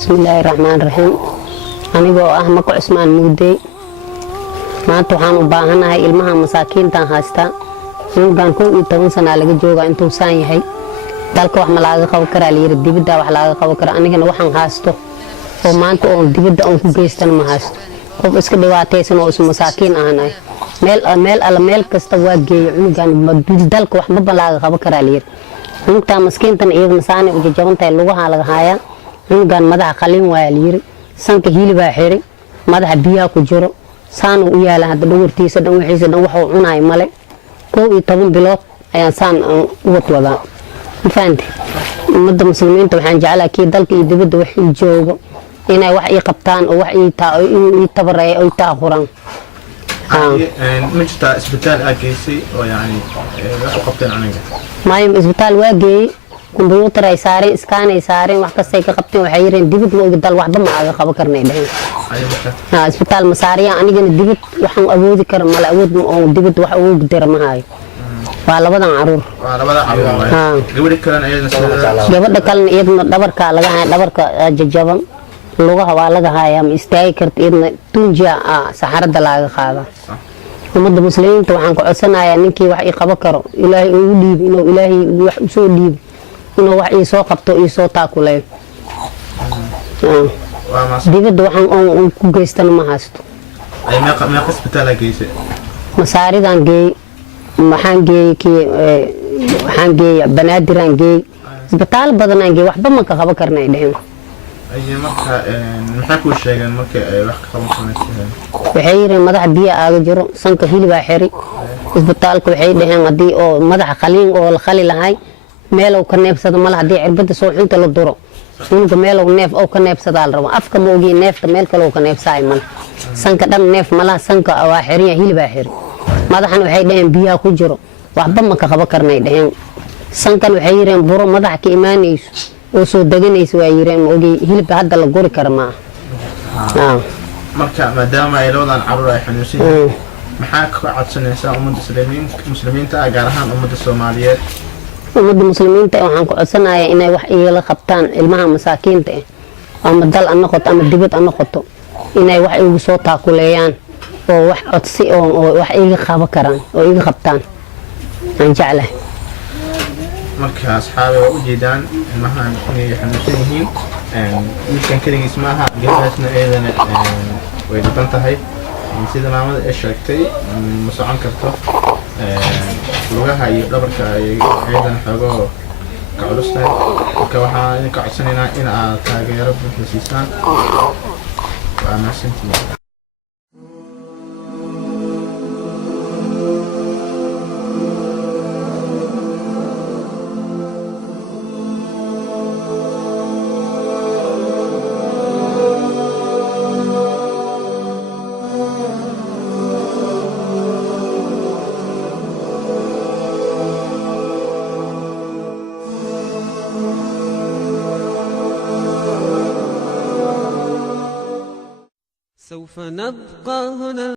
بسم الله الرحمن الرحيم أنا مكو عثمان مودي ما توحان وباهنا هاي المها مساكين تان هاستا نوغان كو يتون سنة لغا جوغا انتو ساني هاي دالك وح ملاغا قو كرا لير ديبدا وح لاغا قو كرا أنيغان وحان هاستو وما انتو اون ديبدا اون كو جيستان ما هاستو وف اسك دواتيسن واسم مساكين آهناي ميل كستا واجي نوغان دالك وح مبلاغا قو كرا لير نوغتا مسكين تان ايض مساني وجي جوانتا لغوها لغا هايا نوغان مدح قلين والير سانك هيلي باحيري مدح بيها كجرو سان ويالا هذا دورتيسا دان وحيسا دان وحو عناي مالي كو يطبن بلوت ايان سان وطوضا فانتي مدى مسلمين توحان جعلها كي دالك يدبد وحي جوغو إنا وحي قبطان او وحي يتبرعي او يتاخران مجتا اسبتال اكيسي ويعني وحو قبطان عنيقا مايم اسبتال واقعي كمبيوتر ay saareen iskaan ay saareen wax kasta ay ka qabteen waxay yireen dibad ma ogdal waxba ma aga qabo karnay dhahay isbitaal masaariya anigana dibad waxaan awoodi kar mal awood oo dibad wax ugu dir ma hayo waa labadan caruur gabadha kalena iyadna dhabarka laga hayo dhabarka jajaban lugaha waa laga hayaa ma istaagi karta iyadna tunjiya saxarada laga qaada umada muslimiinta waxaan ku codsanayaa ninkii wax i qabo karo ilaahay uu dhiib inuu ilaahay wax u soo dhiib inuu wax ii soo qabto ii soo taakuleeyo dibadda waxaan ku geystana ma haysto meeqa isbitaal geysay masaaridan geey waxaan geey banaadiraan geey isbitaal badanaan geey waxba ma ka qaban karnay dheheen maxaa kuu sheegeen markii ay wax ka qaban samaysteen waxay yireen madaxa biyo aaga jiro sanka hilibaa xiri isbitaalka waxay dheheen hadii oo madaxa qaliin oo la khali lahay meelow ka neefsado mal hadii cirbada soo xunta la duro inta meelow neef oo ka neefsada la rabo afka ma ogi neefta meel kale oo ka neefsaay mal sanka dhan neef malaha sanka waa xiriya hilibaa xiri madaxan waxay dheheen biyo ku jiro waxba ma ka qaban karnay dheheen sankan waxay yireen buro madaxa ka iimaanayso oo soo daganayso waa yireen ma ogi hilibka hadda la guri kar ma marka maadaama ay labadan caruur ay xanuunsan maxaa ka codsanaysaa ummadda muslimiinta gaar ahaan ummadda Soomaaliyeed ummadda muslimiinta waxaan ku codsanayaa inay wax iila qabtaan ilmaha masaakiinta ama dal aan noqoto ama dibad aan noqoto inay wax igu soo taakuleeyaan oo wax codsi oo wax iga qabo karaan oo iga qabtaan aan jeclahay marka asxaabi u jeedaan ilmahan inay xanuunsan yihiin midkan kaligiis maaha gabadhaasna eedana way dhiban tahay sida maamada ay sheegtay ma socon karto lugaha iyo dhabarka ay eedana xoogo ka culustahay marka waxaan idinka codsanaynaa in aad taageero buuxda siisaan waa mahadsantihiin سوف نبقى هنا